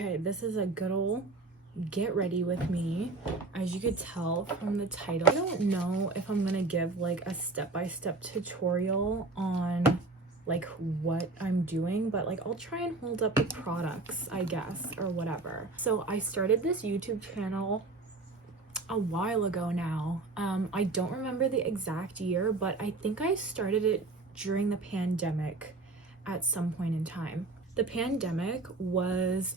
Okay, this is a good old get ready with me. As you could tell from the title, I don't know if I'm gonna give like a step-by-step tutorial on like what I'm doing, but like I'll try and hold up the products, I guess, or whatever. So I started this YouTube channel a while ago now. I don't remember the exact year, but I think I started it during the pandemic at some point in time. The pandemic was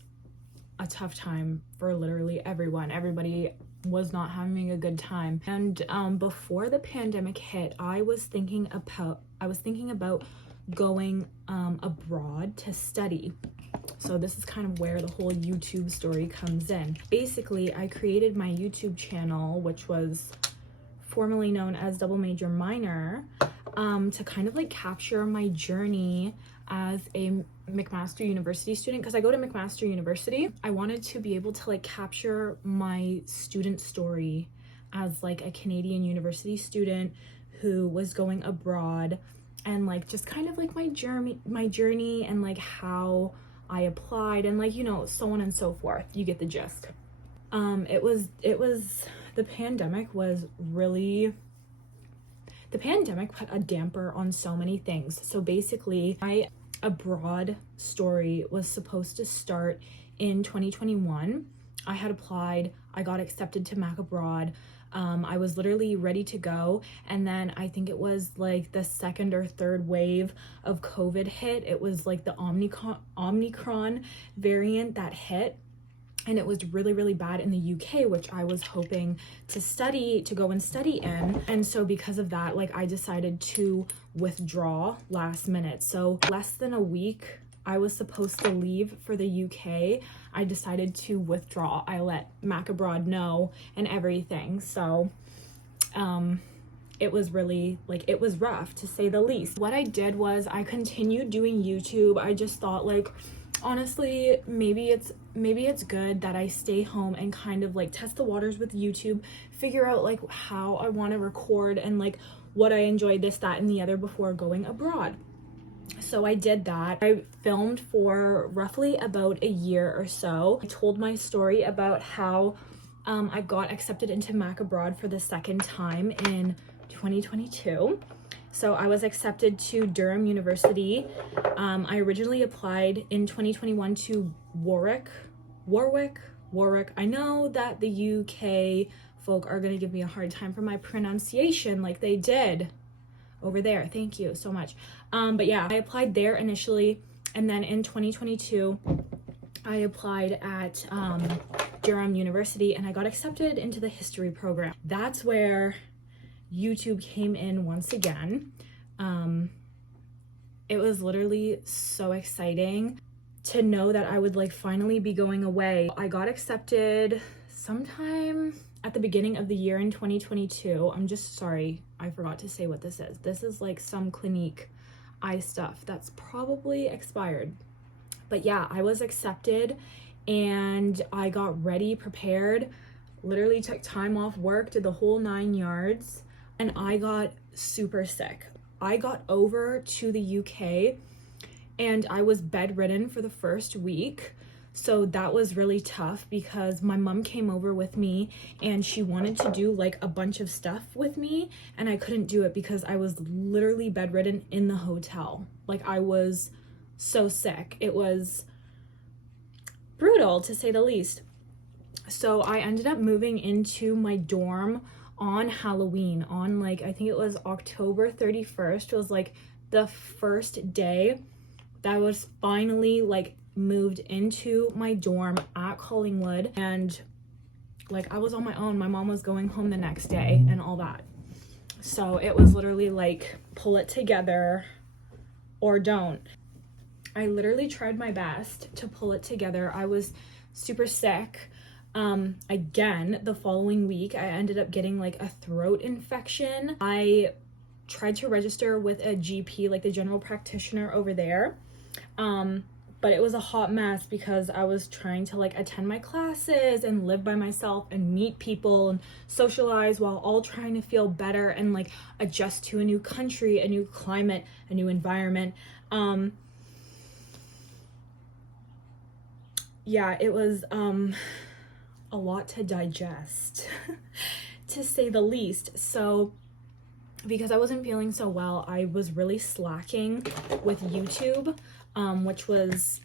a tough time for literally everyone. Everybody was not having a good time. And before the pandemic hit, I was thinking about going abroad to study. So this is kind of where the whole YouTube story comes in. Basically, I created my YouTube channel, which was formerly known as Double Major Minor, to kind of like capture my journey as a McMaster University student, because I go to McMaster University. I wanted to be able to like capture my student story as like a Canadian university student who was going abroad, and like just kind of like my journey and like how I applied and like, you know, so on and so forth. You get the gist. The pandemic put a damper on so many things. So basically, my abroad story was supposed to start in 2021. I had applied, I got accepted to Mac Abroad. I was literally ready to go. And then I think it was like the second or third wave of COVID hit. It was like the Omicron variant that hit. And it was really, really bad in the UK, which I was hoping to go and study in. And so because of that, like I decided to withdraw last minute. So less than a week, I was supposed to leave for the UK. I decided to withdraw. I let Mac Abroad know and everything. So it was really like, it was rough to say the least. What I did was I continued doing YouTube. I just thought like, honestly, maybe it's good that I stay home and kind of like test the waters with YouTube, figure out like how I want to record and like what I enjoy, this, that, and the other before going abroad. So I did that. I filmed for roughly about a year or so. I told my story about how I got accepted into Mac Abroad for the second time in 2022. So I was accepted to Durham University. I originally applied in 2021 to Warwick. I know that the UK folk are gonna give me a hard time for my pronunciation like they did over there. Thank you so much. But yeah, I applied there initially. And then in 2022, I applied at Durham University and I got accepted into the history program. That's where YouTube came in once again. It was literally so exciting to know that I would like finally be going away. I got accepted sometime at the beginning of the year in 2022. I'm just sorry, I forgot to say what this is. This is like some Clinique eye stuff that's probably expired. But yeah, I was accepted and I got ready, prepared, literally took time off work, did the whole 9 yards. And I got super sick. I got over to the UK and I was bedridden for the first week. So that was really tough because my mom came over with me and she wanted to do like a bunch of stuff with me and I couldn't do it because I was literally bedridden in the hotel. Like I was so sick. It was brutal to say the least. So I ended up moving into my dorm on Halloween, on like, I think it was October 31st, was like the first day that I was finally like moved into my dorm at Collingwood. And like I was on my own. My mom was going home the next day and all that. So it was literally like, pull it together or don't. I literally tried my best to pull it together. I was super sick. Again, the following week, I ended up getting like a throat infection. I tried to register with a GP, like the general practitioner over there. But it was a hot mess because I was trying to like attend my classes and live by myself and meet people and socialize while all trying to feel better and like adjust to a new country, a new climate, a new environment. yeah, it was a lot to digest to say the least. So because I wasn't feeling so well, I was really slacking with YouTube, which was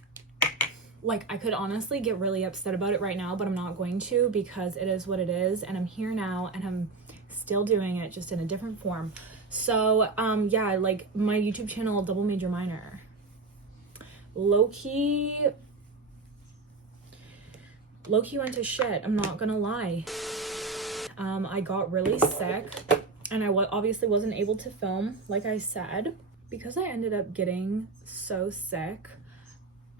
like, I could honestly get really upset about it right now, but I'm not going to, because it is what it is, and I'm here now and I'm still doing it, just in a different form. So yeah, like my YouTube channel, double major minor, low-key went to shit, I'm not gonna lie. I got really sick, and I obviously wasn't able to film, like I said, because I ended up getting so sick,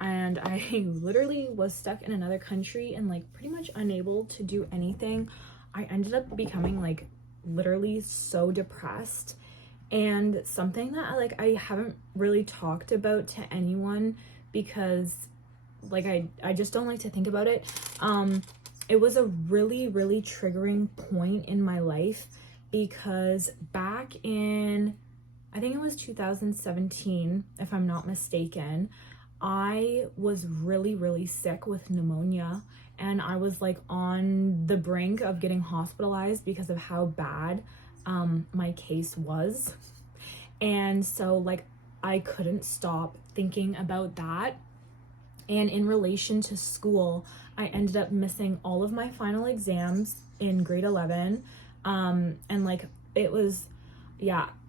and I literally was stuck in another country and like pretty much unable to do anything. I ended up becoming like literally so depressed, and something that I haven't really talked about to anyone, because like I just don't like to think about it. It was a really triggering point in my life, because back in, I think it was 2017, if I'm not mistaken, I was really sick with pneumonia, and I was like on the brink of getting hospitalized because of how bad my case was. And so like I couldn't stop thinking about that. And in relation to school, I ended up missing all of my final exams in grade 11. And like it was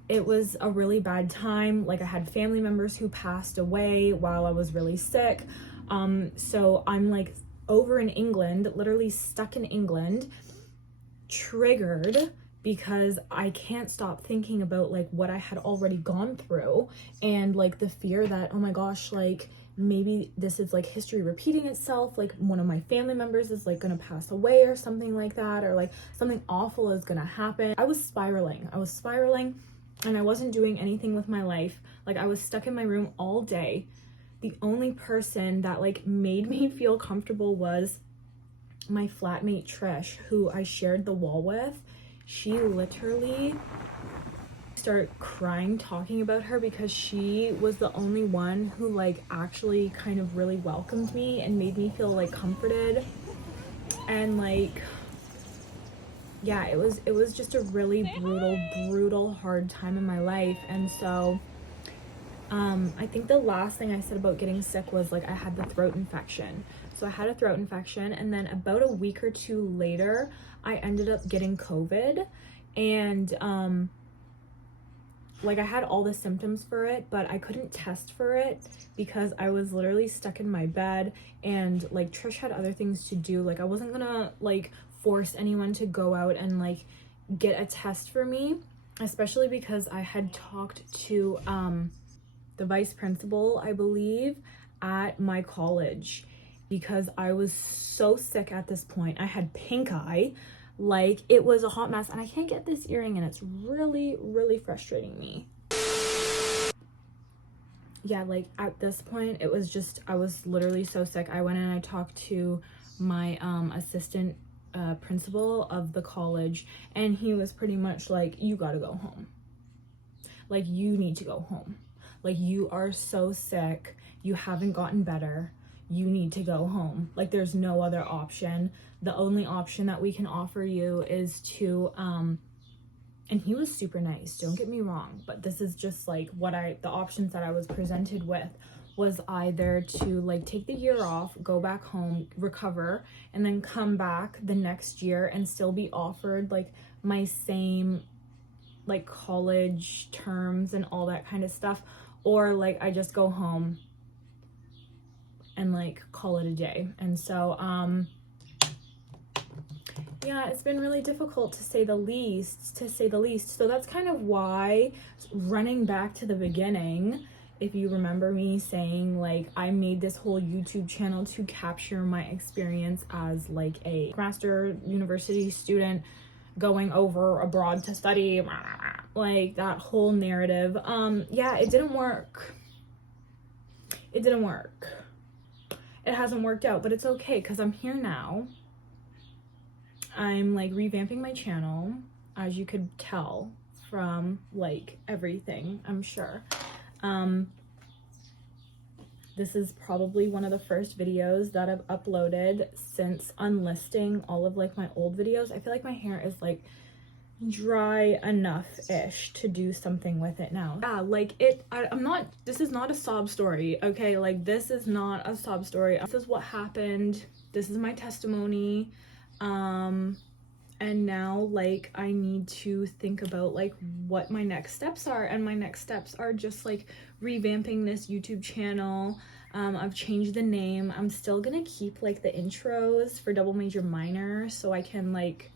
a really bad time. Like I had family members who passed away while I was really sick. So I'm like over in England, literally stuck in England, triggered because I can't stop thinking about like what I had already gone through, and like the fear that, oh my gosh, like maybe this is like history repeating itself, like one of my family members is like gonna pass away or something like that, or like something awful is gonna happen. I was spiraling and I wasn't doing anything with my life. Like I was stuck in my room all day. The only person that like made me feel comfortable was my flatmate Trish, who I shared the wall with. She literally started crying talking about her, because she was the only one who like actually kind of really welcomed me and made me feel like comforted. And like, yeah, it was just a really brutal hard time in my life. And so I think the last thing I said about getting sick was like I had the throat infection. So I had a throat infection, and then about a week or two later I ended up getting COVID. And like I had all the symptoms for it, but I couldn't test for it because I was literally stuck in my bed, and like Trish had other things to do. Like I wasn't gonna like force anyone to go out and like get a test for me, especially because I had talked to the vice principal, I believe, at my college, because I was so sick at this point. I had pink eye, like it was a hot mess, and I can't get this earring, and it's really frustrating me. Yeah, like at this point it was just, I was literally so sick. I went and I talked to my assistant principal of the college, and he was pretty much like, you gotta go home. Like, you need to go home. Like, you are so sick, you haven't gotten better, you need to go home. Like, there's no other option. The only option that we can offer you is to and he was super nice, don't get me wrong, but this is just like the options that I was presented with was either to like take the year off, go back home, recover, and then come back the next year and still be offered like my same like college terms and all that kind of stuff, or like I just go home and like call it a day. And so yeah, it's been really difficult to say the least. So that's kind of why, running back to the beginning, if you remember me saying like I made this whole YouTube channel to capture my experience as like a McMaster university student going over abroad to study, like that whole narrative. Yeah, it didn't work. It hasn't worked out, but it's okay because I'm here now. I'm like revamping my channel, as you could tell from like everything, I'm sure. The This is probably one of the first videos that I've uploaded since unlisting all of like my old videos. I feel like my hair is like dry enough-ish to do something with it now. Yeah, like I'm not, this is not a sob story, okay? Like, this is not a sob story. This is what happened. This is my testimony. And now, like, I need to think about like what my next steps are, and my next steps are just like revamping this YouTube channel. I've changed the name. I'm still gonna keep like the intros for double major minor, so I can like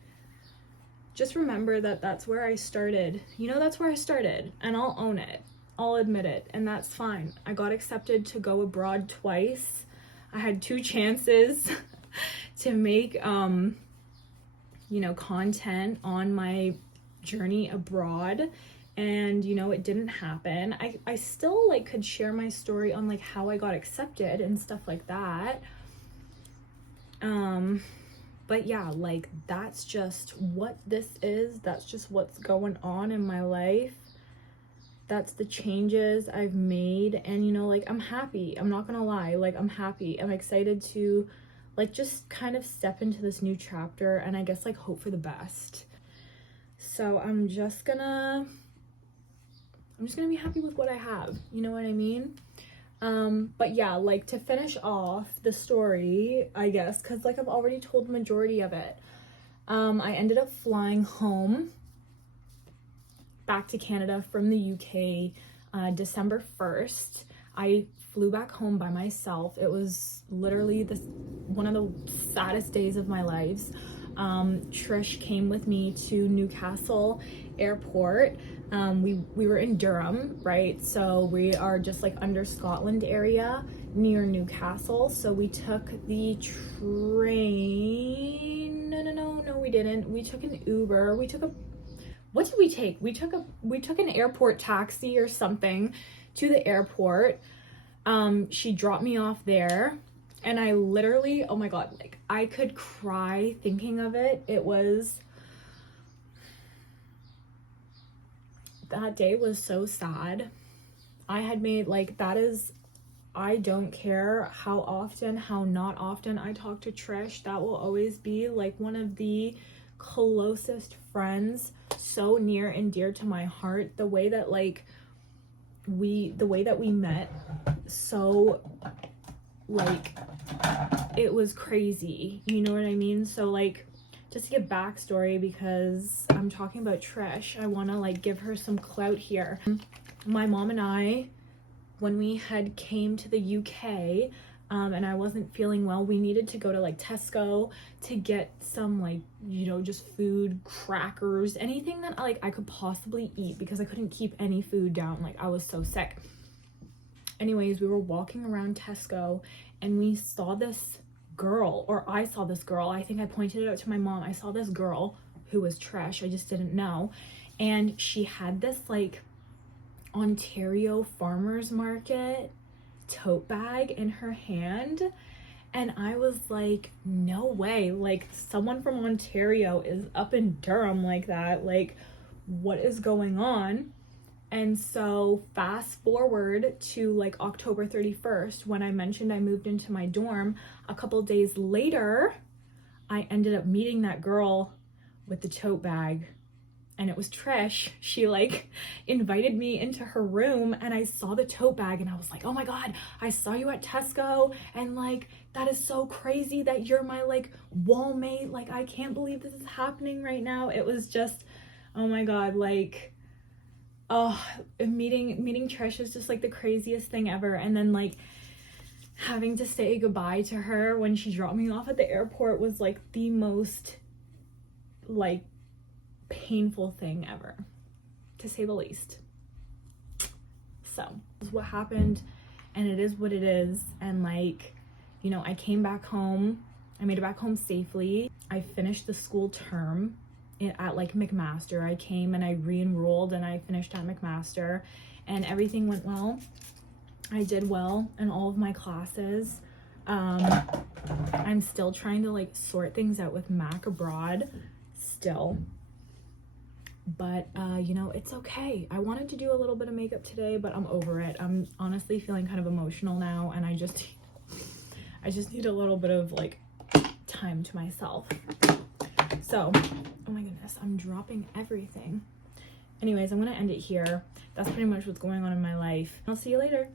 just remember that that's where I started. You know, that's where I started, and I'll own it. I'll admit it, and that's fine. I got accepted to go abroad twice. I had 2 chances to make you know, content on my journey abroad, and you know, it didn't happen. I still like could share my story on like how I got accepted and stuff like that. But yeah, like, that's just what this is. That's just what's going on in my life. That's the changes I've made, and you know, like, I'm happy. I'm not gonna lie, like, I'm happy. I'm excited to like just kind of step into this new chapter, and I guess like hope for the best. So I'm just gonna be happy with what I have, you know what I mean? But yeah, like, to finish off the story, I guess, because like I've already told the majority of it, I ended up flying home back to Canada from the UK December 1st. I flew back home by myself. It was literally one of the saddest days of my lives. Trish came with me to Newcastle Airport. We were in Durham, right? So we are just like under Scotland area near Newcastle. So we took the train. No, we didn't. We took an Uber. What did we take? We took an airport taxi or something to the airport. She dropped me off there, and I literally, oh my god, like, I could cry thinking of it. That day was so sad. I had made, like, I don't care how often, how not often I talk to Trish, that will always be like one of the closest friends, so near and dear to my heart. The way that we met, so like, it was crazy, you know what I mean? So like, just to give backstory, because I'm talking about Trish, I want to like give her some clout here. My mom and I, when we had came to the UK, and I wasn't feeling well, we needed to go to like Tesco to get some like, you know, just food, crackers, anything that like I could possibly eat, because I couldn't keep any food down, like I was so sick. Anyways, we were walking around Tesco, and we saw this girl, or I saw this girl. I think I pointed it out to my mom. I saw this girl who was Trish. I just didn't know. And she had this like Ontario farmers market tote bag in her hand, and I was like, no way, like, someone from Ontario is up in Durham like that, like, what is going on? And so fast forward to like October 31st, when I mentioned I moved into my dorm, a couple days later, I ended up meeting that girl with the tote bag, and it was Trish. She like invited me into her room, and I saw the tote bag, and I was like, oh my god, I saw you at Tesco, and like, that is so crazy that you're my like wall mate. Like, I can't believe this is happening right now. It was just, oh my god, like, oh, meeting Trish is just like the craziest thing ever. And then like having to say goodbye to her when she dropped me off at the airport was like the most like painful thing ever, to say the least. So this is what happened, and it is what it is. And like, you know, I came back home. I made it back home safely. I finished the school term at like McMaster. I came and I re-enrolled, and I finished at McMaster, and everything went well. I did well in all of my classes. I'm still trying to like sort things out with Mac abroad still. but you know, it's okay. I wanted to do a little bit of makeup today, but I'm over it. I'm honestly feeling kind of emotional now, and I just need a little bit of like time to myself. So, oh my goodness, I'm dropping everything. Anyways, I'm gonna end it here. That's pretty much what's going on in my life. I'll see you later.